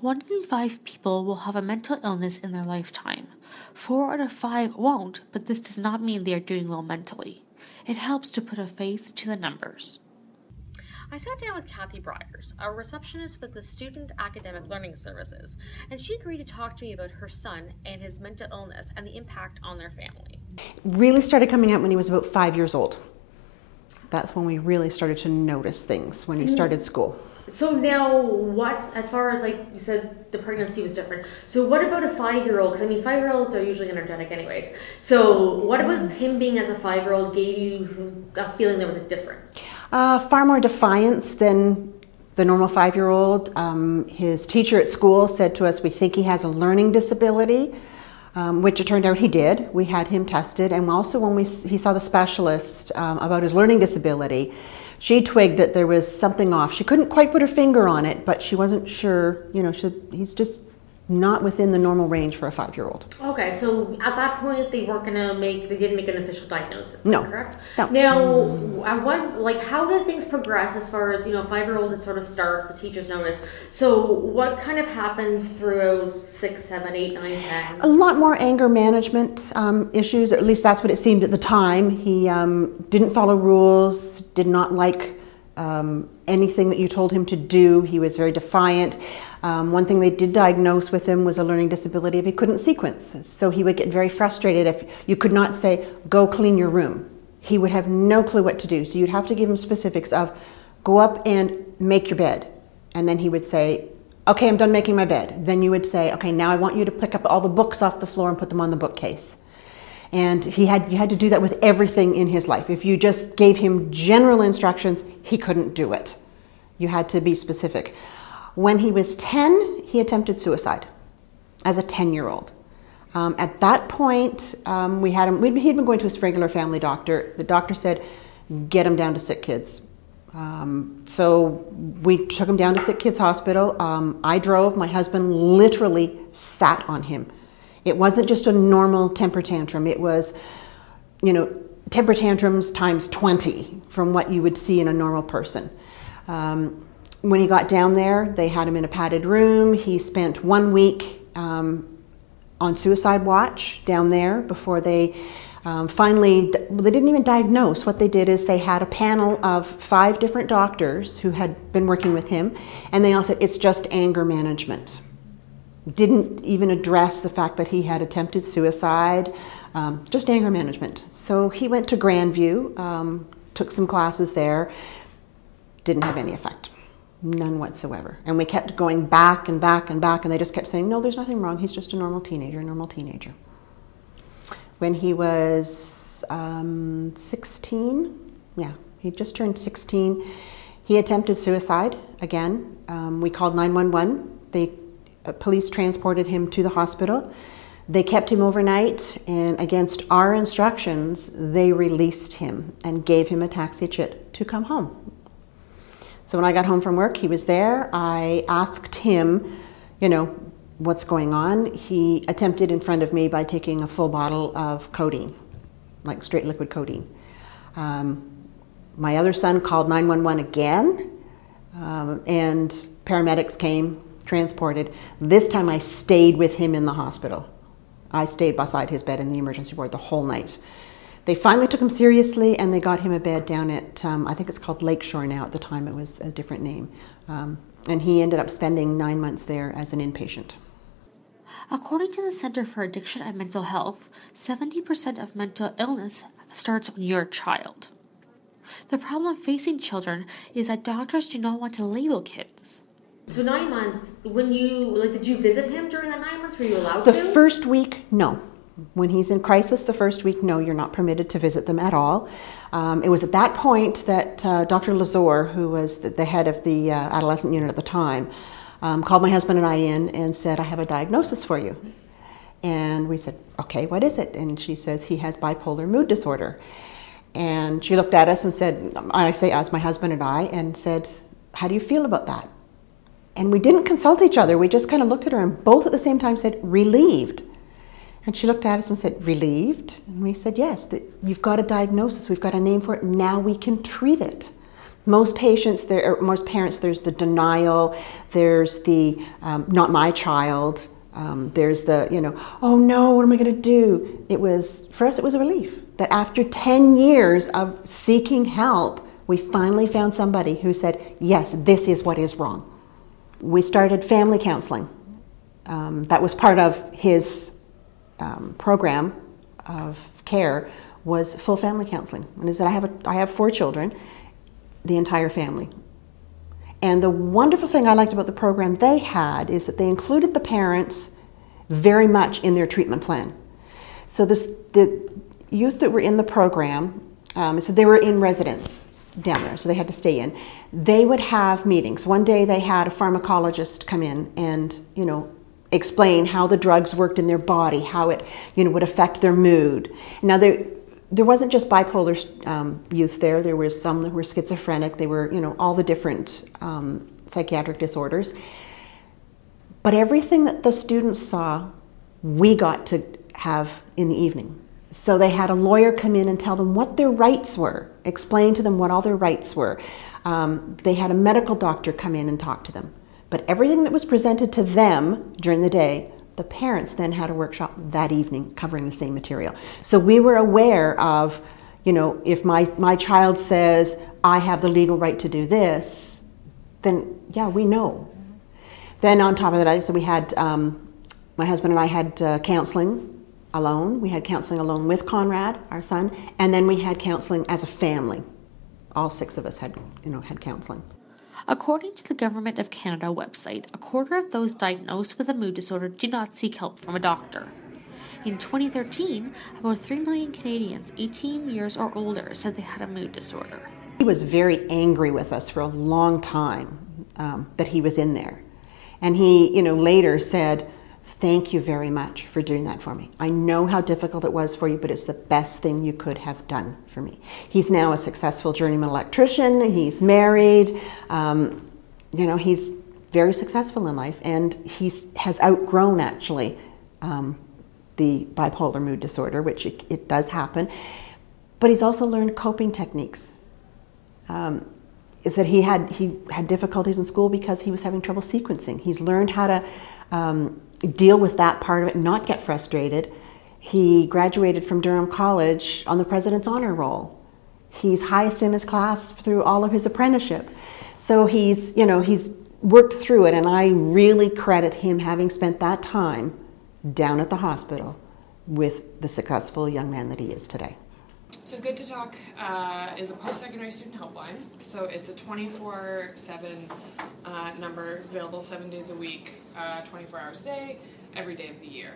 1 in 5 people will have a mental illness in their lifetime. 4 out of 5 won't, but this does not mean they are doing well mentally. It helps to put a face to the numbers. I sat down with Kathy Bryers, a receptionist with the Student Academic Learning Services, and she agreed to talk to me about her son and his mental illness and the impact on their family. Really started coming out when he was about 5 years old. That's when we really started to notice things, when he started school. So now what, as far as like you said, the pregnancy was different. So what about a 5-year-old? Because I mean, 5-year-olds are usually energetic anyways. So what about him being as a 5-year-old gave you a feeling there was a difference? Far more defiance than the normal 5-year-old. His teacher at school said to us, we think he has a learning disability, which it turned out he did. We had him tested, and also when he saw the specialist about his learning disability, she twigged that there was something off. She couldn't quite put her finger on it, but she wasn't sure, you know, he's just not within the normal range for a 5-year-old. Okay, so at that point they didn't make an official diagnosis, no. Correct? No. Now, how did things progress as far as, 5-year-old it sort of starts, the teachers notice. So what kind of happened throughout 6, 7, 8, 9, 10? A lot more anger management issues, or at least that's what it seemed at the time. He didn't follow rules, did not like anything that you told him to do. He was very defiant. One thing they did diagnose with him was a learning disability if he couldn't sequence. So he would get very frustrated if you could not say, go clean your room. He would have no clue what to do. So you'd have to give him specifics of, go up and make your bed. And then he would say, okay, I'm done making my bed. Then you would say, okay, now I want you to pick up all the books off the floor and put them on the bookcase. And you had to do that with everything in his life. If you just gave him general instructions, he couldn't do it. You had to be specific. When he was 10, he attempted suicide as a 10-year-old. At that point, he'd been going to his regular family doctor. The doctor said, get him down to Sick Kids. So we took him down to Sick Kids Hospital. I drove. My husband literally sat on him. It wasn't just a normal temper tantrum. It was, temper tantrums times 20 from what you would see in a normal person. When he got down there, they had him in a padded room. He spent 1 week on suicide watch down there before they finally, they didn't even diagnose. What they did is they had a panel of 5 different doctors who had been working with him, and they all said, it's just anger management. Didn't even address the fact that he had attempted suicide, just anger management. So he went to Grandview, took some classes there, didn't have any effect, none whatsoever. And we kept going back and back and back, and they just kept saying, no, there's nothing wrong, he's just a normal teenager, When he was 16, he just turned 16, he attempted suicide again. We called 911. Police transported him to the hospital. They kept him overnight, and against our instructions, they released him and gave him a taxi chit to come home. So when I got home from work, he was there. I asked him, what's going on? He attempted in front of me by taking a full bottle of codeine, like straight liquid codeine. My other son called 911 again, and paramedics came, transported. This time I stayed with him in the hospital. I stayed beside his bed in the emergency ward the whole night. They finally took him seriously, and they got him a bed down at, I think it's called Lakeshore now. At the time it was a different name. And he ended up spending 9 months there as an inpatient. According to the Center for Addiction and Mental Health, 70% of mental illness starts when you're a child. The problem facing children is that doctors do not want to label kids. So 9 months, did you visit him during that 9 months? Were you allowed to? The first week, no. When he's in crisis the first week, no, you're not permitted to visit them at all. It was at that point that Dr. Lazor, who was the head of the adolescent unit at the time, called my husband and I in and said, I have a diagnosis for you. And we said, okay, what is it? And she says, he has bipolar mood disorder. And she looked at us and said, I say us, my husband and I, and said, how do you feel about that? And we didn't consult each other. We just kind of looked at her and both at the same time said, relieved. And she looked at us and said, relieved? And we said, yes, you've got a diagnosis. We've got a name for it. Now we can treat it. Most patients, most parents, there's the denial, there's the not my child, there's the, oh no, what am I going to do? For us, it was a relief that after 10 years of seeking help, we finally found somebody who said, yes, this is what is wrong. We started family counseling. That was part of his program of care, was full family counseling. And is that I have 4 children, the entire family. And the wonderful thing I liked about the program they had is that they included the parents very much in their treatment plan. So the youth that were in the program, so they were in residence down there, so they had to stay in. They would have meetings. One day they had a pharmacologist come in and, explain how the drugs worked in their body, how it, would affect their mood. Now there wasn't just bipolar youth there. There were some that were schizophrenic. They were, all the different psychiatric disorders. But everything that the students saw, we got to have in the evening. So they had a lawyer come in and tell them what their rights were, explain to them what all their rights were. They had a medical doctor come in and talk to them. But everything that was presented to them during the day, the parents then had a workshop that evening covering the same material. So we were aware of, if my child says, I have the legal right to do this, then yeah, we know. Then on top of that, so we had, my husband and I had counseling alone. We had counseling alone with Conrad, our son, and then we had counseling as a family. All 6 of us had counseling. According to the Government of Canada website, a quarter of those diagnosed with a mood disorder do not seek help from a doctor. In 2013, about 3 million Canadians 18 years or older said they had a mood disorder. He was very angry with us for a long time that he was in there. And he, later said, thank you very much for doing that for me. I know how difficult it was for you, but it's the best thing you could have done for me. He's now a successful journeyman electrician. He's married. He's very successful in life, and he has outgrown, actually, the bipolar mood disorder, which it does happen. But he's also learned coping techniques. Is that he had difficulties in school because he was having trouble sequencing. He's learned how to deal with that part of it and not get frustrated. He graduated from Durham College on the President's Honor Roll. He's highest in his class through all of his apprenticeship. So he's worked through it, and I really credit him having spent that time down at the hospital with the successful young man that he is today. So Good to Talk is a post-secondary student helpline. So it's a 24/7 number, available 7 days a week, 24 hours a day, every day of the year.